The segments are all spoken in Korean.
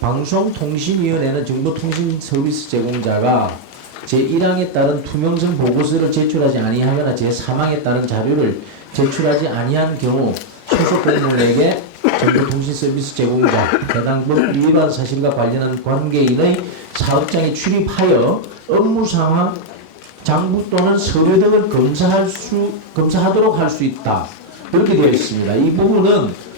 방송통신위원회는 정보통신 서비스 제공자가 제1항에 따른 투명성 보고서를 제출하지 아니하거나 제3항에 따른 자료를 제출하지 아니한 경우 소속 공무원에게 정보통신 서비스 제공자 해당 법 위반 사실과 관련한 관계인의 사업장에 출입하여 업무 상황, 장부 또는 서류 등을 검사하도록 할 수 있다. 그렇게 되어 있습니다. 이 부분은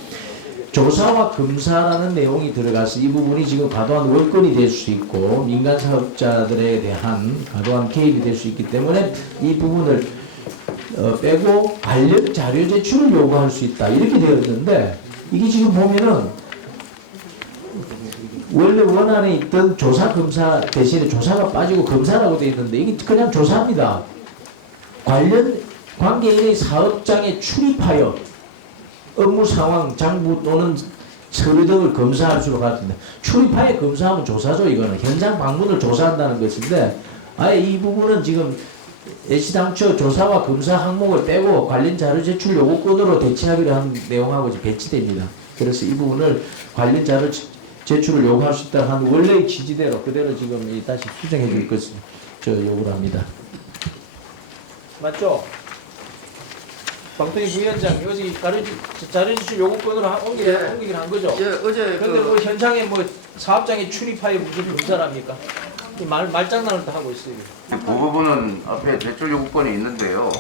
조사와 검사라는 내용이 들어가서 이 부분이 지금 과도한 월권이 될 수 있고 민간 사업자들에 대한 과도한 개입이 될 수 있기 때문에 이 부분을 빼고 관련 자료 제출을 요구할 수 있다. 이렇게 되어 있는데 이게 지금 보면은 원래 원안에 있던 조사 검사 대신에 조사가 빠지고 검사라고 되어 있는데 이게 그냥 조사입니다. 관련 관계인의 사업장에 출입하여 업무 상황, 장부 또는 서류 등을 검사할 수록 하는데 출입하여 검사하면 조사죠. 이거는 현장 방문을 조사한다는 것인데 아예 이 부분은 지금 애시당초 조사와 검사 항목을 빼고 관련 자료 제출 요구권으로 대체하기로 한 내용하고 배치됩니다. 그래서 이 부분을 관련 자료 제출을 요구할 수 있다는 한 원래의 취지대로 그대로 지금 다시 수정해 줄 것을 요구를 합니다. 맞죠? 방통위 부위원장 여기 자료 제출 요구권으로 옮기기로 한 거죠? 예, 어제 그런데 뭐 현장에 뭐 사업장에 출입하여 무슨 검사를 합니까? 말장난을 다 하고 있어요. 그 부분은 앞에 제출 요구권이 있는데요.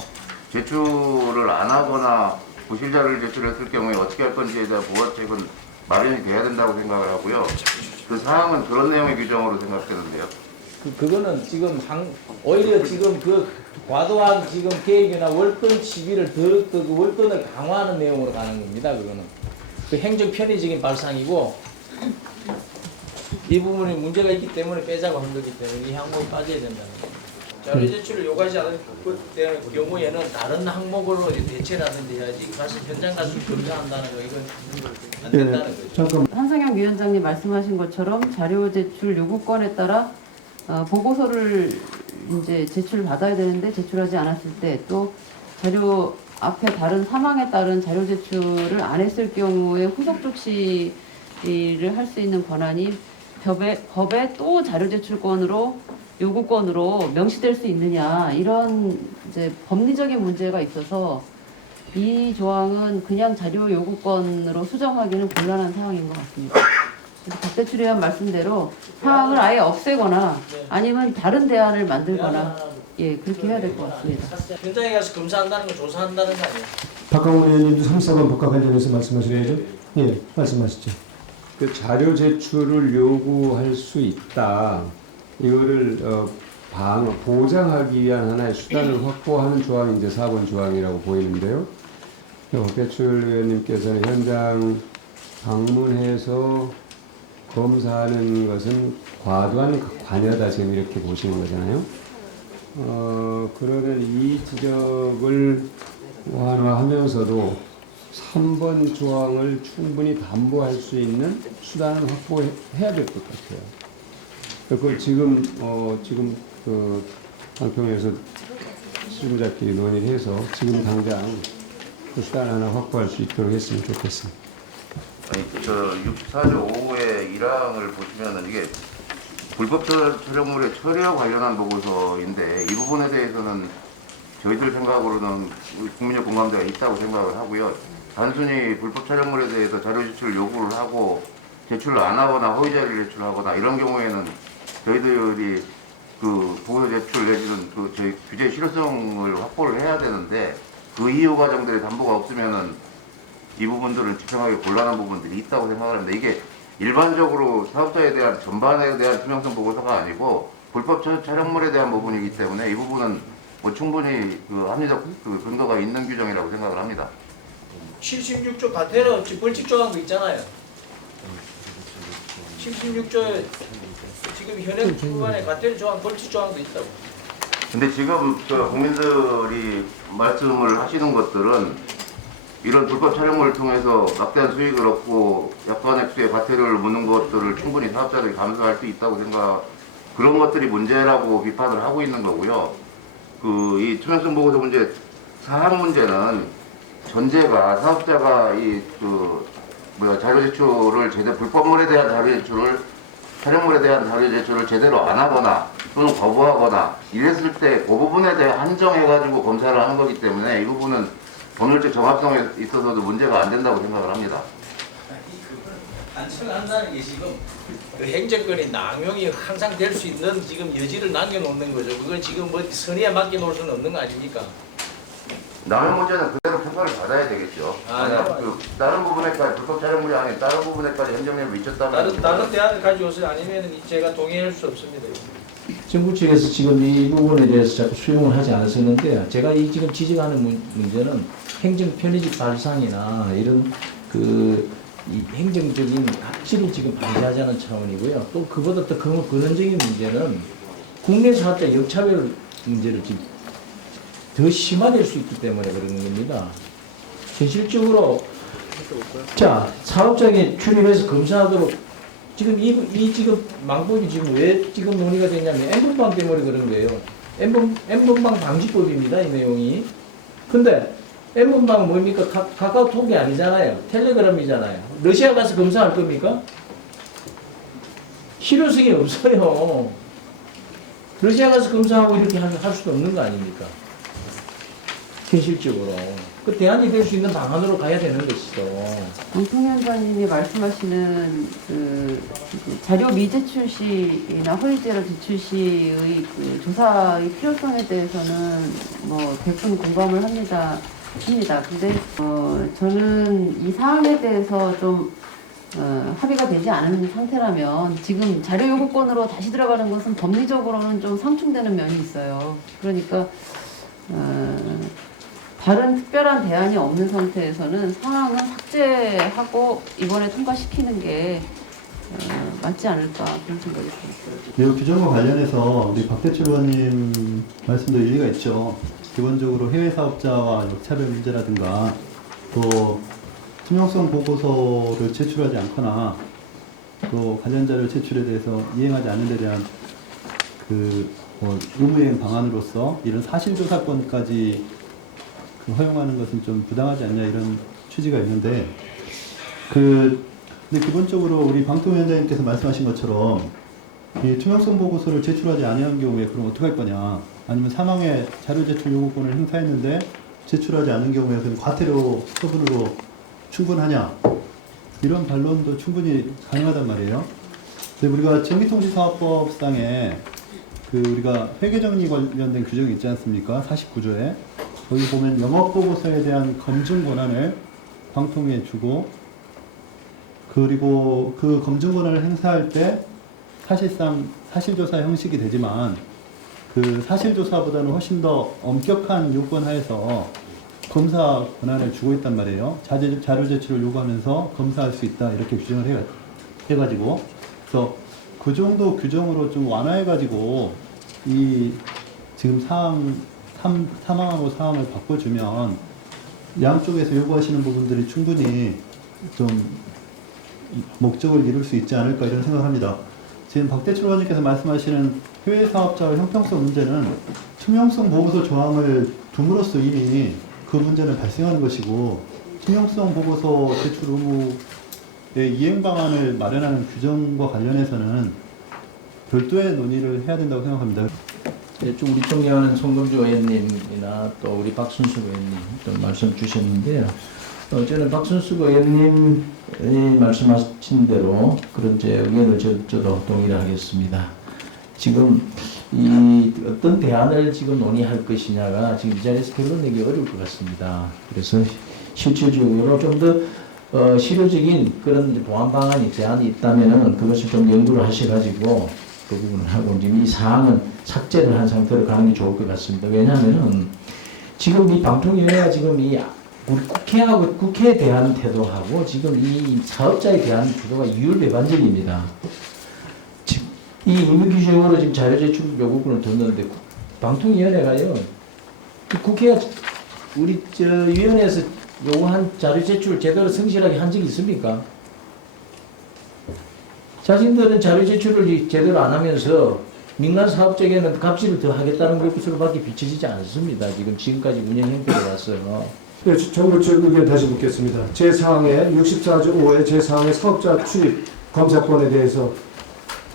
제출을 안 하거나 부실 자료를 제출했을 경우에 어떻게 할 건지에 대한 보완책은 마련이 돼야 된다고 생각을 하고요. 그 사항은 그런 내용의 규정으로 생각되는데요. 그거는 지금 오히려 지금 그 과도한 지금 개입이나 월권 시비를 그 월권을 강화하는 내용으로 가는 겁니다. 그거는 그 행정 편의적인 발상이고 이 부분에 문제가 있기 때문에 빼자고 한 거기 때문에 이 항목이 빠져야 된다는 거예요. 자료 제출을 요구하지 않은 경우에는 다른 항목으로 대체라든지 해야지 가서 현장 가서 검사한다는 거 이건 안 된다는 거죠. 한상영 위원장님 말씀하신 것처럼 자료 제출 요구권에 따라 보고서를 이제 제출 받아야 되는데 제출하지 않았을 때 또 자료 앞에 다른 사망에 따른 자료 제출을 안 했을 경우에 후속 조치를 할 수 있는 권한이 법에 또 자료 제출권으로 요구권으로 명시될 수 있느냐 이런 이제 법리적인 문제가 있어서 이 조항은 그냥 자료 요구권으로 수정하기는 곤란한 상황인 것 같습니다. 그래서 박 대출위원 말씀대로 사항을 아예 없애거나 아니면 다른 대안을 만들거나 예 그렇게 해야 될 것 같습니다. 현장에 가서 검사한다는 거 조사한다는 거 아니에요? 박강원 의원님도 3, 4번 법과 관련해서 말씀하시려죠? 예, 말씀하시죠. 그 자료 제출을 요구할 수 있다. 이거를 보장하기 위한 하나의 수단을 확보하는 조항이 이제 4번 조항이라고 보이는데요. 박대출 의원님께서는 현장 방문해서 검사하는 것은 과도한 관여다 지금 이렇게 보시는 거잖아요. 그러면 이 지적을 완화하면서도 3번 조항을 충분히 담보할 수 있는 수단을 확보해야 될 것 같아요. 그걸 지금 그 방통위에서 실무자끼리 논의를 해서 지금 당장 그 수단 하나 확보할 수 있도록 했으면 좋겠습니다. 아니, 64조 5호의 1항을 보시면은 이게 불법 촬영물의 처리와 관련한 보고서인데 이 부분에 대해서는 저희들 생각으로는 국민적 공감대가 있다고 생각을 하고요. 단순히 불법 촬영물에 대해서 자료 제출 요구를 하고 제출을 안 하거나 허위 자료를 제출하거나 이런 경우에는 저희들이 그 보고서 제출 내지는 그 저희 규제 실효성을 확보를 해야 되는데 그 이유 과정들의 담보가 없으면은 이 부분들은 집행하기 곤란한 부분들이 있다고 생각을 합니다. 이게 일반적으로 사업자에 대한 전반에 대한 투명성 보고서가 아니고 불법 촬영물에 대한 부분이기 때문에 이 부분은 뭐 충분히 그 합리적 그 근거가 있는 규정이라고 생각을 합니다. 76조 가태는 벌칙 조항도 있잖아요. 76조에 지금 현행 법안에 가태 조항, 벌칙 조항도 있다고. 근데 지금 국민들이 말씀을 하시는 것들은 이런 불법 촬영물을 통해서 막대한 수익을 얻고 약관 액수의 과태료를 묻는 것들을 충분히 사업자들이 감수할 수 있다고 생각, 그런 것들이 문제라고 비판을 하고 있는 거고요. 이 투명성 보고서 문제, 사항 문제는 전제가 사업자가 자료 제출을 제대로 불법물에 대한 자료 제출을 촬영물에 대한 자료 제출을 제대로 안 하거나 또는 거부하거나 이랬을 때 그 부분에 대해 한정해가지고 검사를 하는 거기 때문에 이 부분은 법률적 정합성에 있어서도 문제가 안 된다고 생각을 합니다. 단순한다는 게 지금 그 행정권의 남용이 항상 될 수 있는 지금 여지를 남겨놓는 거죠. 그건 지금 뭐 선의에 맡겨놓을 수는 없는 거 아닙니까? 남의 문제는 그대로 평가를 받아야 되겠죠. 아, 만약 네. 그 다른 부분에까지 불법 촬영물이 아닌 다른 부분에까지 행정력을 미쳤다면 다른 대안을 가져오세요. 아니면 제가 동의할 수 없습니다. 정부 측에서 지금 이 부분에 대해서 자꾸 수용을 하지 않으셨는데 제가 이 지금 지적하는 문제는 행정 편의적 발상이나 이런 이 행정적인 악질을 지금 방지하자는 차원이고요. 또 그보다 더 근원적인 문제는 국내 사업자 역차별 문제를 지금 더 심화될 수 있기 때문에 그런 겁니다. 현실적으로 자 사업장에 출입해서 검사하도록 지금 이 지금 망법이 지금 왜 지금 논의가 되냐면 N번방 때문에 그런 거예요. N번방 방지법입니다. 이 내용이. 근데 N번방은 뭡니까? 카카오톡이 아니잖아요. 텔레그램이잖아요. 러시아 가서 검사할 겁니까? 실효성이 없어요. 러시아 가서 검사하고 이렇게 할 수도 없는 거 아닙니까? 현실적으로. 그 대안이 될 수 있는 방안으로 가야 되는 것이죠. 방통위원장님이 말씀하시는 그 자료 미제출 시나 허위자료 제출 시의 그 조사의 필요성에 대해서는 뭐 100분 공감을 합니다. 근데 저는 이 사항에 대해서 좀 합의가 되지 않은 상태라면 지금 자료 요구권으로 다시 들어가는 것은 법리적으로는 좀 상충되는 면이 있어요. 그러니까 다른 특별한 대안이 없는 상태에서는 상황은 삭제하고 이번에 통과시키는 게 맞지 않을까 그런 생각이 들었어요. 이 규정과 관련해서 우리 박대출 의원님 말씀도 일리가 있죠. 기본적으로 해외 사업자와 역차별 문제라든가 또 투명성 보고서를 제출하지 않거나 또 관련 자료 제출에 대해서 이행하지 않는 데 대한 의무이행 방안으로서 이런 사실조사권까지 허용하는 것은 좀 부당하지 않냐 이런 취지가 있는데 근데 기본적으로 우리 방통위원장님께서 말씀하신 것처럼 이 투명성 보고서를 제출하지 아니한 경우에 그럼 어떻게 할 거냐 아니면 사망의 자료 제출 요구권을 행사했는데 제출하지 않은 경우에 그럼 과태료 처분으로 충분하냐 이런 반론도 충분히 가능하단 말이에요. 근데 우리가 전기통신사업법상에 우리가 회계정리 관련된 규정이 있지 않습니까? 49조에 거기 보면 영업보고서에 대한 검증 권한을 방통위에 주고 그리고 그 검증 권한을 행사할 때 사실상 사실조사 형식이 되지만 그 사실조사보다는 훨씬 더 엄격한 요건 하에서 검사 권한을 주고 있단 말이에요. 자료 제출을 요구하면서 검사할 수 있다 이렇게 규정을 해가지고 그래서 그 정도 규정으로 좀 완화해가지고 이 지금 사망하고 사항을 바꿔주면 양쪽에서 요구하시는 부분들이 충분히 좀 목적을 이룰 수 있지 않을까 이런 생각합니다. 지금 박대출 의원님께서 말씀하시는 해외 사업자와 형평성 문제는 투명성 보고서 조항을 둠으로써 이미 그 문제는 발생하는 것이고 투명성 보고서 제출 의무의 이행 방안을 마련하는 규정과 관련해서는 별도의 논의를 해야 된다고 생각합니다. 좀 우리 존경하는 송금주 의원님이나 또 우리 박순수 의원님 또 말씀 주셨는데요. 저는 박순수 의원님이 말씀하신 대로 그런 제 의견을 저도 동의를 하겠습니다. 지금 이 어떤 대안을 지금 논의할 것이냐가 지금 이 자리에서 결론 내기 어려울 것 같습니다. 그래서 실질적으로 좀 더 실효적인 그런 보완 방안이 제안이 있다면은 그것을 좀 연구를 하셔가지고 그 부분을 하고 지금 이 사항은 삭제를 한 상태로 가는 게 좋을 것 같습니다. 왜냐하면은 지금 이 방통위원회가 지금 국회에 대한 태도하고 지금 이 사업자에 대한 태도가 이율배반적입니다. 이 의무규정으로 지금 자료 제출 요구권을 뒀는데 방통위원회가요, 국회가 우리 위원회에서 요구한 자료 제출을 제대로 성실하게 한 적이 있습니까? 자신들은 자료 제출을 제대로 안 하면서 민간 사업적에는 갑질을 더 하겠다는 것으로밖에 비춰지지 않습니다. 지금까지 운영 형태로 봤어요. 네, 정부 측 의견 다시 묻겠습니다. 제4항의 64조 5의 제4항의 사업자 출입 검사권에 대해서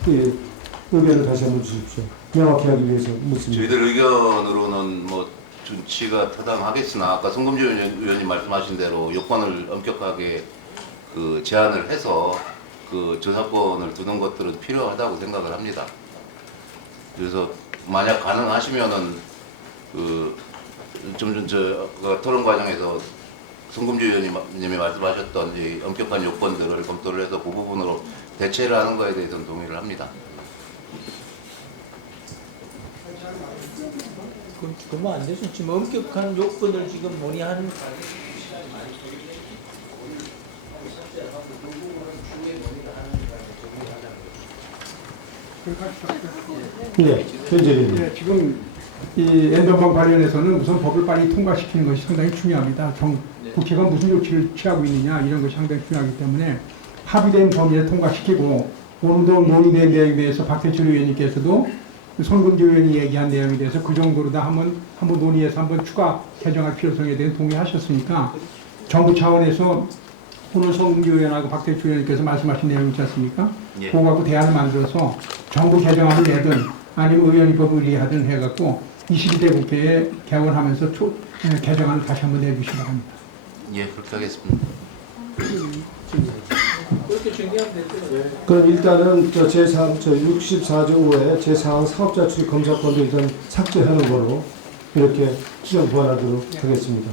의견을 다시 한번 주십시오. 명확히 하기 위해서 묻습니다. 저희들 의견으로는 뭐 준치가 타당하겠으나 아까 송금주 의원님 말씀하신 대로 요건을 엄격하게 그 제한을 해서 그 저작권을 두는 것들은 필요하다고 생각을 합니다. 그래서 만약 가능하시면은 그 토론 과정에서 송금주 의원님이 말씀하셨던 이 엄격한 요건들을 검토를 해서 그 부분으로 대체를 하는 거에 대해서는 동의를 합니다. 그러면 안 되죠. 지금 엄격한 요건을 지금 논의하는 네, 현재는 네, 지금 이 엔더방 관련해서는 우선 법을 빨리 통과시키는 것이 상당히 중요합니다. 국회가 무슨 조치를 취하고 있느냐 이런 것이 상당히 중요하기 때문에 합의된 범위에 통과시키고 오늘도 논의된 내용에 대해서 박태철 의원님께서도 손금주 의원이 얘기한 내용에 대해서 그 정도로 다 한번 논의해서 한번 추가 개정할 필요성에 대해 동의하셨으니까 정부 차원에서 오늘 손금주 의원하고 박태철 의원님께서 말씀하신 내용 있지 않습니까? 예. 그거 갖고 대안을 만들어서 정부 개정안을 내든 아니면 의원님법 의리하든 해갖고 22대 국회에 개원하면서 개정안을 다시 한번 내주시기 바랍니다. 예, 그렇게 하겠습니다. 그렇게 정리하면 되죠. 그럼 일단은 제4, 64조 5의 제4항 사업자 출입 검사권도 일단 삭제하는 거로 이렇게 수정 보완하도록 하겠습니다.